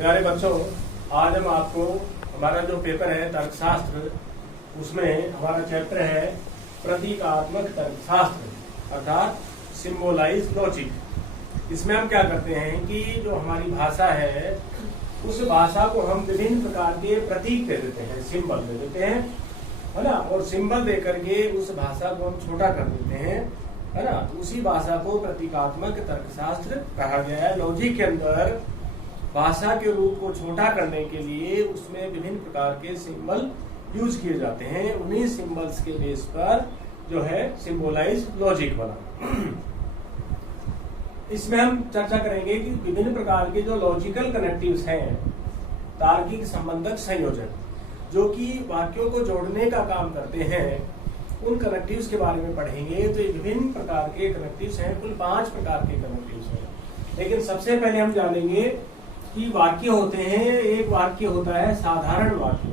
प्यारे बच्चों, आज हम आपको हमारा जो पेपर है तर्कशास्त्र, उसमें हमारा चैप्टर है प्रतीकात्मक तर्कशास्त्र अर्थात सिंबोलाइज लॉजिक। इसमें हम क्या करते हैं कि जो हमारी भाषा है उस भाषा को हम विभिन्न प्रकार के प्रतीक दे देते हैं, सिंबल दे देते हैं, है ना। और सिंबल दे करके उस भाषा को हम छोटा कर देते हैं, है ना। उसी भाषा को प्रतीकात्मक तर्कशास्त्र कहा गया है। लॉजिक के अंदर भाषा के रूप को छोटा करने के लिए उसमें विभिन्न प्रकार के सिंबल यूज किए जाते हैं। उन्हीं सिंबल्स के बेस पर जो है सिंबोलाइज लॉजिक बना। इसमें हम चर्चा करेंगे कि विभिन्न प्रकार के जो लॉजिकल कनेक्टिव्स हैं, तार्किक संबंधक संयोजन, जो कि वाक्यों को जोड़ने का काम करते हैं, उन कनेक्टिव्स के बारे में पढ़ेंगे। तो ये विभिन्न प्रकार के कनेक्टिव्स हैं, कुल 5 प्रकार के कनेक्टिव्स हैं। लेकिन सबसे पहले हम जानेंगे कि वाक्य होते हैं। एक वाक्य होता है साधारण वाक्य।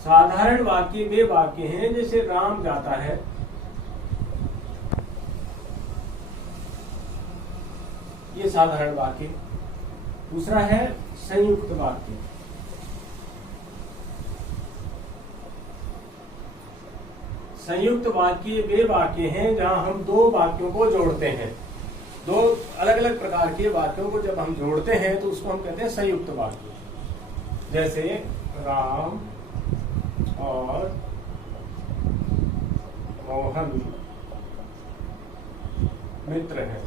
साधारण वाक्य वे वाक्य हैं जैसे राम जाता है, ये साधारण वाक्य। दूसरा है संयुक्त वाक्य। संयुक्त वाक्य वे वाक्य हैं जहां हम दो वाक्यों को जोड़ते हैं। दो अलग अलग प्रकार के वाक्यों को जब हम जोड़ते हैं तो उसको हम कहते हैं संयुक्त वाक्य। जैसे राम और मोहन मित्र हैं,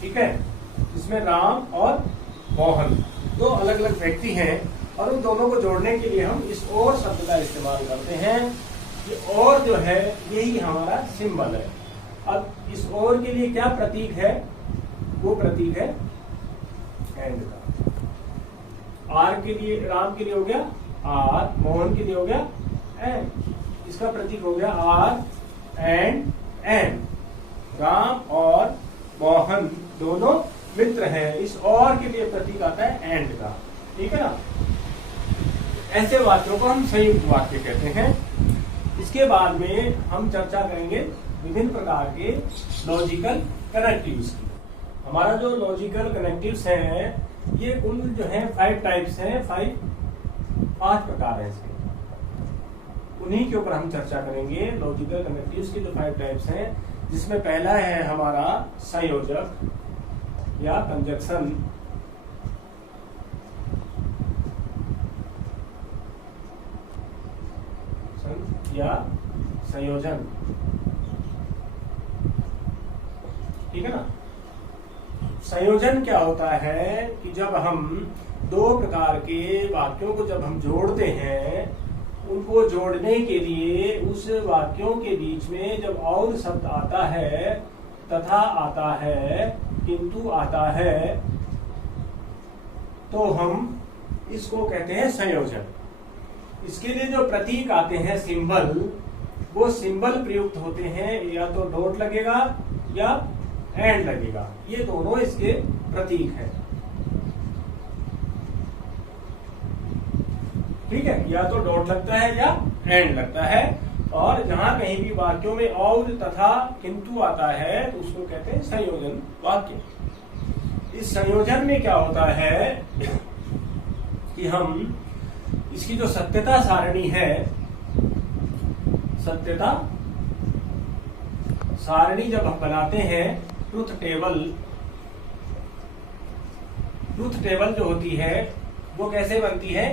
ठीक है। इसमें राम और मोहन दो अलग अलग व्यक्ति हैं और उन दोनों को जोड़ने के लिए हम इस और शब्द का इस्तेमाल करते हैं। ये और जो है यही हमारा सिंबल है। अब इस और के लिए क्या प्रतीक है? वो प्रतीक है एंड का। आर के लिए, राम के लिए हो गया आर, मोहन के लिए हो गया एंड। इसका प्रतीक हो गया आर एंड एंड। राम और मोहन दोनों मित्र हैं, इस और के लिए प्रतीक आता है एंड का, ठीक है ना। ऐसे वाक्यों को हम संयुक्त वाक्य कहते हैं। इसके बाद में हम चर्चा करेंगे विभिन्न प्रकार के लॉजिकल कनेक्टिव्स की। हमारा जो लॉजिकल कनेक्टिव्स हैं ये कुल जो है 5 टाइप्स हैं, 5 प्रकार हैं इसके। उन्हीं के ऊपर हम चर्चा करेंगे लॉजिकल कनेक्टिव्स के जो 5 टाइप्स हैं, जिसमें पहला है हमारा संयोजक या कंजक्शन। या संयोजन, ठीक है ना। संयोजन क्या होता है कि जब हम दो प्रकार के वाक्यों को जब हम जोड़ते हैं, उनको जोड़ने के लिए उस वाक्यों के बीच में जब और शब्द आता है, तथा आता है, किंतु आता है, तो हम इसको कहते हैं संयोजन। इसके लिए जो प्रतीक आते हैं सिंबल, वो सिंबल प्रयुक्त होते हैं, या तो डॉट लगेगा या एंड लगेगा। ये दोनों इसके प्रतीक हैं, ठीक है। या तो डॉट लगता है या एंड लगता है। और जहां कहीं भी वाक्यों में और तथा किंतु आता है तो उसको कहते हैं संयोजन वाक्य। इस संयोजन में क्या होता है कि हम इसकी जो सत्यता सारणी है, सत्यता सारणी जब हम बनाते हैं, ट्रूथ टेबल जो होती है वो कैसे बनती है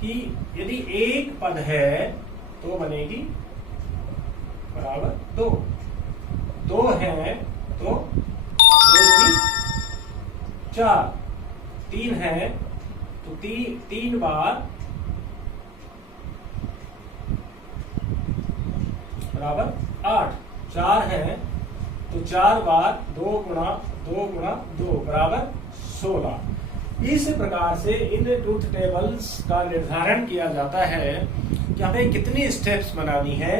कि यदि एक पद है तो बनेगी बराबर 2, 2 है तो 2 4, 3 है तो 3 बार बराबर 8, 4 है तो 4 बार 2 गुणा 2 गुणा 2 बराबर 16। इस प्रकार से इन ट्रूथ टेबल्स का निर्धारण किया जाता है कि हमें कितनी स्टेप्स बनानी है।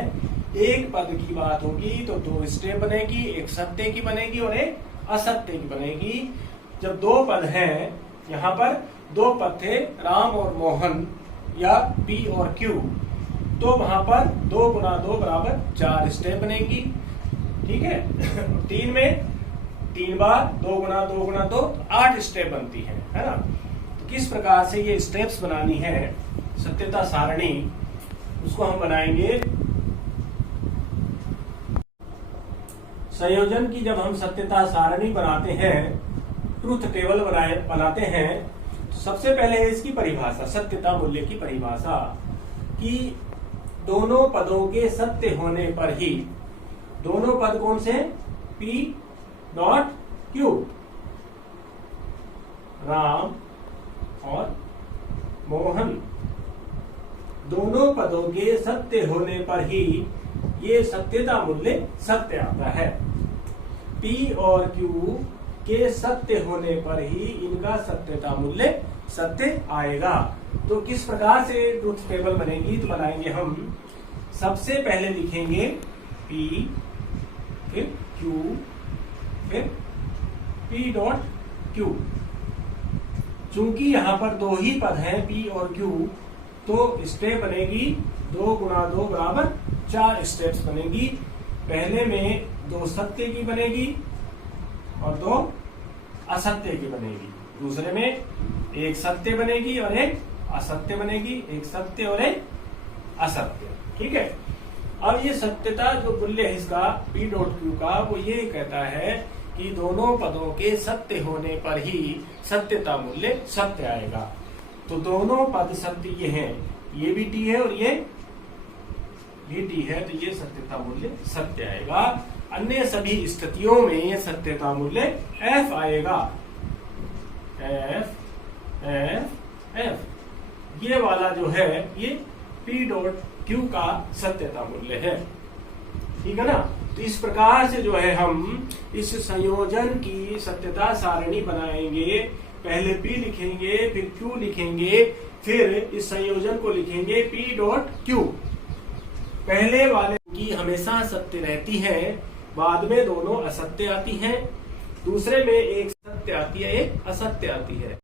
एक पद की बात होगी तो 2 स्टेप बनेगी, एक सत्य की बनेगी और एक असत्य की बनेगी। जब 2 पद हैं, यहाँ पर 2 पद थे, राम और मोहन या पी और क्यू, तो वहां पर 2 गुना 2 बराबर 4 स्टेप बनेगी। ठीक है। 3 में 3 बार 2 गुना 2 गुना 2 8 स्टेप बनती है ना। तो किस प्रकार से ये स्टेप्स बनानी है सत्यता सारणी, उसको हम बनाएंगे। संयोजन की जब हम सत्यता सारणी बनाते हैं, ट्रुथ टेबल बनाते हैं, तो सबसे पहले है इसकी परिभाषा, सत्यता मूल्य की परिभाषा, कि दोनों पदों के सत्य होने पर ही, दोनों पद कौन से, P डॉट Q, राम और मोहन, दोनों पदों के सत्य होने पर ही ये सत्यता मूल्य सत्य आता है। P और Q के सत्य होने पर ही इनका सत्यता मूल्य सत्य आएगा। तो किस प्रकार से ट्रुथ टेबल बनेगी, तो बनाएंगे हम। सबसे पहले लिखेंगे P, फिर Q, फिर P डॉट Q। चूंकि यहां पर 2 ही पद हैं P और Q, तो स्टेप बनेगी 2 गुना 2 बराबर 4 स्टेप्स बनेगी। पहले में 2 सत्य की बनेगी और 2 असत्य की बनेगी। दूसरे में 1 सत्य बनेगी और 1 असत्य बनेगी, 1 सत्य और 1 असत्य। ठीक है। अब ये सत्यता जो मूल्य है इसका P डॉट Q का, वो ये कहता है कि दोनों पदों के सत्य होने पर ही सत्यता मूल्य सत्य आएगा। तो दोनों पद सत्य ये हैं, ये भी T है और ये भी T है, तो ये सत्यता मूल्य सत्य आएगा। अन्य सभी स्थितियों में ये सत्यता मूल्य F आएगा, F F F। ये वाला जो है ये P डॉट Q का सत्यता मूल्य है। ठीक है ना। तो इस प्रकार से जो है हम इस संयोजन की सत्यता सारणी बनाएंगे। पहले P लिखेंगे, फिर Q लिखेंगे, फिर इस संयोजन को लिखेंगे P डॉट Q। पहले वाले की हमेशा सत्य रहती है, बाद में दोनों असत्य आती हैं, दूसरे में 1 सत्य आती है, 1 असत्य आती है।